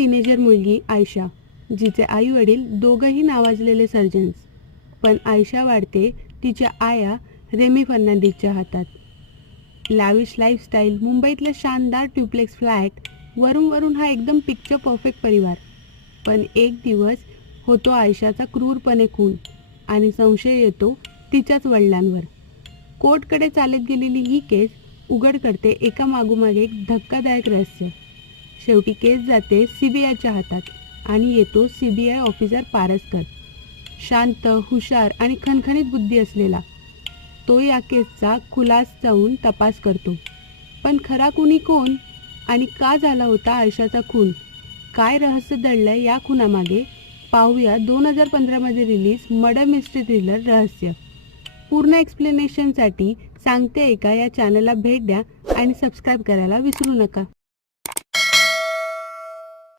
Teenager मुलगी आयशा जिचे आई वडील दोघंही नावाजलेले सर्जन्स पण आयशा वाढते तिच्या आया रेमी फर्नांडिसच्या हातात. लॅविश लाईफस्टाईल मुंबईतल्या शानदार ट्युप्लेक्स फ्लॅट वरून वरून हा एकदम पिक्चर परफेक्ट परिवार. पण एक दिवस होतो आयशाचा क्रूरपणे खून आणि संशय येतो तिच्याच वडिलांवर. कोर्टकडे चालत गेलेली ही केस उघड करते एका मागोमाग एक धक्कादायक रहस्य. शेवटी केस जाते सी बी आयच्या हातात आणि येतो C B I officer Paraskar शांत हुशार आणि खणखणीत बुद्धी असलेला तो या केसचा खुलास जाऊन तपास करतो. पण खरा कुणी कोण आणि का झाला होता आयशाचा खून? काय रहस्य दडलंय या खुनामागे? पाहूया दोन हजार पंधरामध्ये रिलीज मर्डर मिस्ट्री थ्रिलर रहस्य. पूर्ण एक्सप्लेनेशनसाठी सांगते एका या चॅनलला भेट द्या आणि सबस्क्राईब करायला विसरू नका.